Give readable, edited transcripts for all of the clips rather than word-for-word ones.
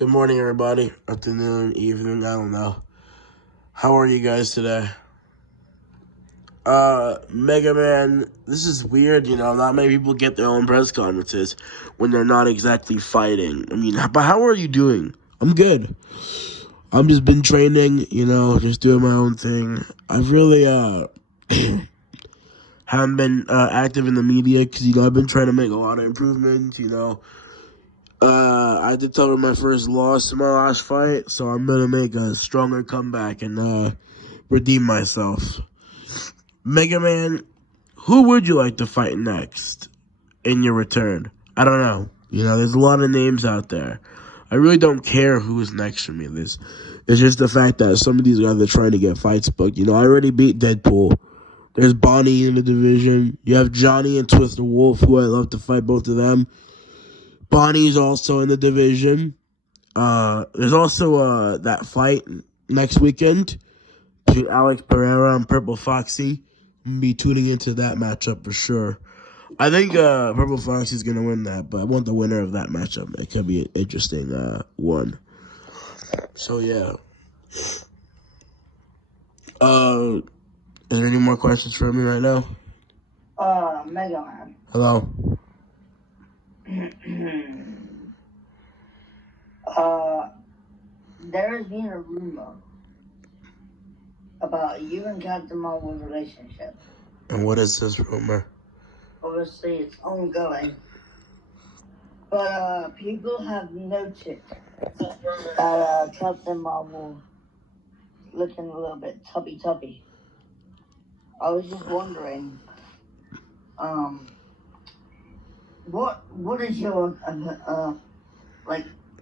Good morning, everybody. Afternoon, evening, I don't know. How are you guys today? Mega Man, this is weird, not many people get their own press conferences when they're not exactly fighting. But how are you doing? I'm good. I'm just been training, just doing my own thing. I've really, haven't been active in the media because, I've been trying to make a lot of improvements. I did tell her my first loss in my last fight, so I'm gonna make a stronger comeback and redeem myself. Mega Man, who would you like to fight next in your return? I don't know. There's a lot of names out there. I really don't care who is next for me. It's just the fact that some of these guys are trying to get fights booked. I already beat Deadpool. There's Bonnie in the division. You have Johnny and Twister Wolf, who I love to fight both of them. Bonnie's also in the division. There's also that fight next weekend between Alex Pereira and Purple Foxy. I'm gonna be tuning into that matchup for sure. I think Purple Foxy's gonna win that, but I want the winner of that matchup. It could be an interesting one. So yeah. Is there any more questions for me right now? Mega Man. Hello. There has been a rumor about you and Captain Marvel's relationship. And what is this rumor? Obviously, it's ongoing. But people have noted that Captain Marvel looking a little bit tubby. I was just wondering, what is your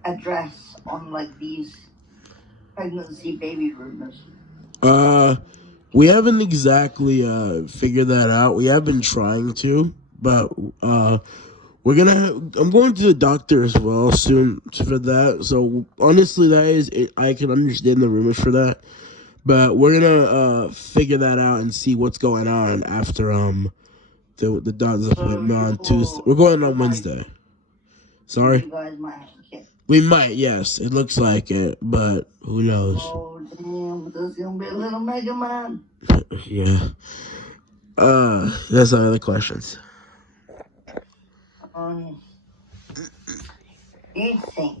address on these pregnancy baby rumors? We haven't exactly figured that out. We have been trying to, but I'm going to the doctor as well soon for that. So honestly, that is it. I can understand the rumors for that, but we're gonna figure that out and see what's going on after the doctor's appointment on Tuesday. We're going on Wednesday. Sorry. You guys might have a kid. We might, yes. It looks like it, but who knows? Oh damn! There's gonna be a little Mega Man. Yeah. There's other questions. Do you think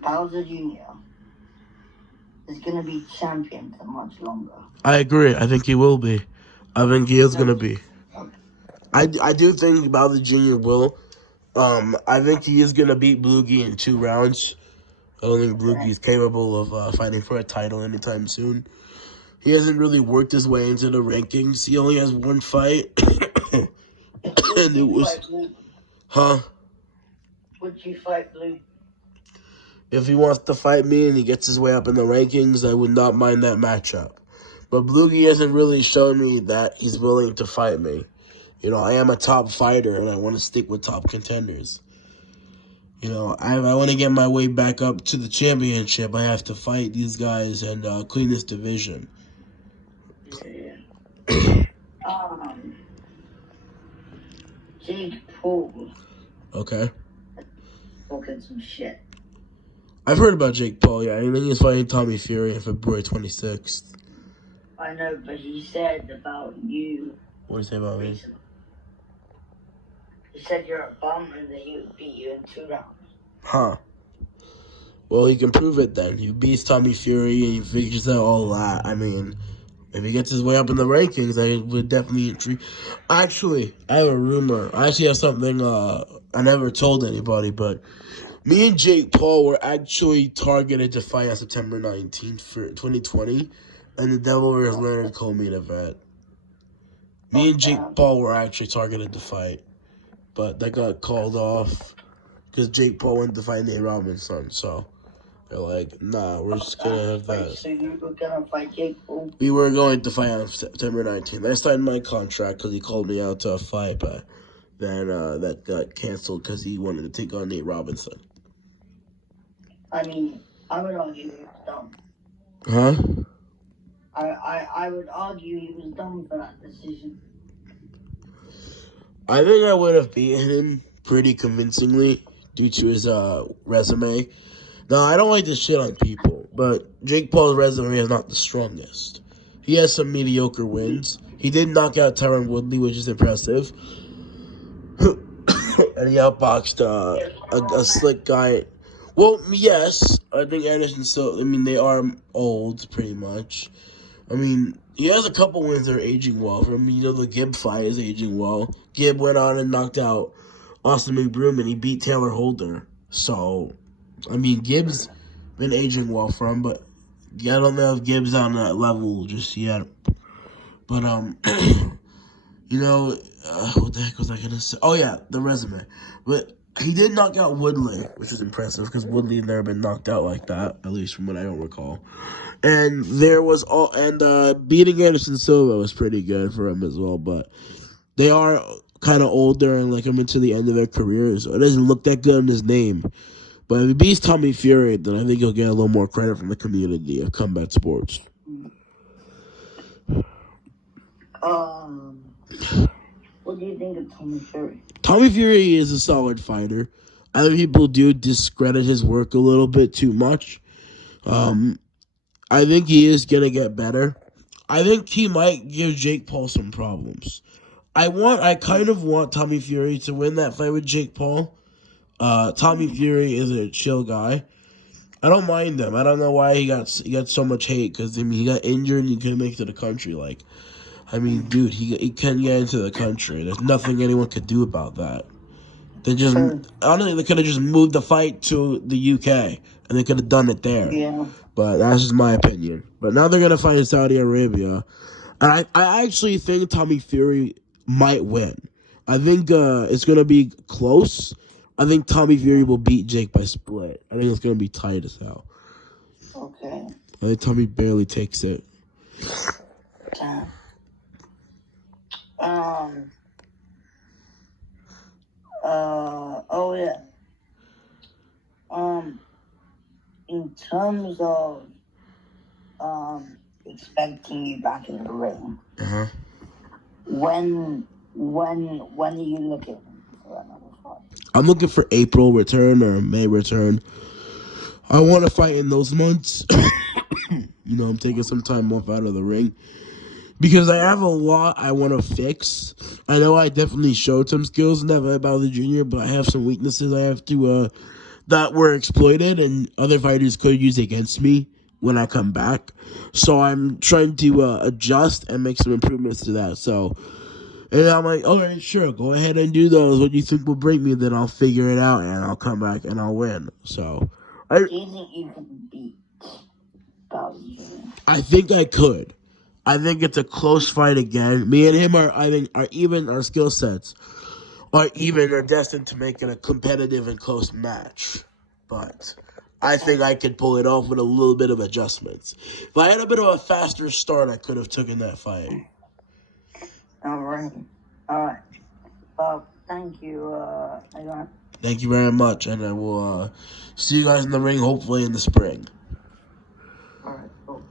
Bowser Jr. is gonna be champion for much longer? I agree. I think he will be. I think he is gonna be. I do think Bowser Jr. will. I think he is gonna beat Blugie in 2 rounds. I don't think Blugie is capable of fighting for a title anytime soon. He hasn't really worked his way into the rankings. He only has 1 fight, and it was, huh? Would you fight Blue? If he wants to fight me and he gets his way up in the rankings, I would not mind that matchup. But Blugie hasn't really shown me that he's willing to fight me. I am a top fighter, and I want to stick with top contenders. I want to get my way back up to the championship. I have to fight these guys and clean this division. Yeah. Jake Paul. Okay. Talking some shit. I've heard about Jake Paul, yeah. I think he's fighting Tommy Fury on February 26th. I know, but he said about you. What did he say about me? He said you're a bum and that he would beat you in 2 rounds. Huh. Well, he can prove it then. He beats Tommy Fury and he figures out all that. If he gets his way up in the rankings, I would definitely intrigue. Actually, I have a rumor. I actually have something I never told anybody, but me and Jake Paul were actually targeted to fight on September 19th for 2020, and the Devil vs. Leonard co-main event. Me and Jake Paul were actually targeted to fight, but that got called off because Jake Paul went to fight Nate Robinson, so they're like, nah, we're just gonna have that. So you were gonna fight Jake Paul? We were going to fight on September 19th. I signed my contract because he called me out to a fight, but then that got canceled because he wanted to take on Nate Robinson. I would argue he was dumb. Huh? I would argue he was dumb for that decision. I think I would have beaten him pretty convincingly due to his resume. Now, I don't like to shit on people, but Jake Paul's resume is not the strongest. He has some mediocre wins. He did knock out Tyron Woodley, which is impressive. And he outboxed a slick guy. Well, yes, I think Anderson Silva. I mean, they are old, pretty much. I mean, he has a couple wins that are aging well. I mean, the Gibb fight is aging well. Gibb went on and knocked out Austin McBroom, and he beat Taylor Holder. So, I mean, Gibb's been aging well for him, but I don't know if Gibb's on that level just yet. But, what the heck was I going to say? Oh, yeah, the resume. But he did knock out Woodley, which was impressive because Woodley had never been knocked out like that, at least from what I don't recall. And beating Anderson Silva was pretty good for him as well, but they are kind of older and like coming to the end of their careers, so it doesn't look that good in his name. But if he beats Tommy Fury, then I think he'll get a little more credit from the community of combat sports. What do you think of Tommy Fury? Tommy Fury is a solid fighter. Other people do discredit his work a little bit too much. I think he is going to get better. I think he might give Jake Paul some problems. I kind of want Tommy Fury to win that fight with Jake Paul. Tommy Fury is a chill guy. I don't mind him. I don't know why he got so much hate, because I mean, he got injured and he couldn't make it to the country. Like, I mean, dude, he couldn't get into the country. There's nothing anyone could do about that. They just honestly, they could have just moved the fight to the UK and they could have done it there. Yeah. But that's just my opinion. But now they're gonna fight in Saudi Arabia, and I actually think Tommy Fury might win. I think it's gonna be close. I think Tommy Fury will beat Jake by split. I think it's gonna be tight as hell. Okay. I think Tommy barely takes it. Damn. Oh yeah. In terms of expecting you back in the ring, when are you looking for another fight? I'm looking for April return or May return. I want to fight in those months. I'm taking some time off out of the ring because I have a lot I want to fix. I know I definitely showed some skills in that fight Wilder Jr., but I have some weaknesses I have to that were exploited and other fighters could use against me when I come back. So I'm trying to adjust and make some improvements to that. So, and I'm like, all right, sure, go ahead and do those. What you think will break me, then I'll figure it out and I'll come back and I'll win. So, do you think you can beat Wilder Jr.? I think I could. I think it's a close fight again. Me and him are even. Our skill sets are destined to make it a competitive and close match. But I think I could pull it off with a little bit of adjustments. If I had a bit of a faster start, I could have taken that fight. All right. Well, thank you, Edgar. Thank you very much, and I will see you guys in the ring hopefully in the spring. All right, cool.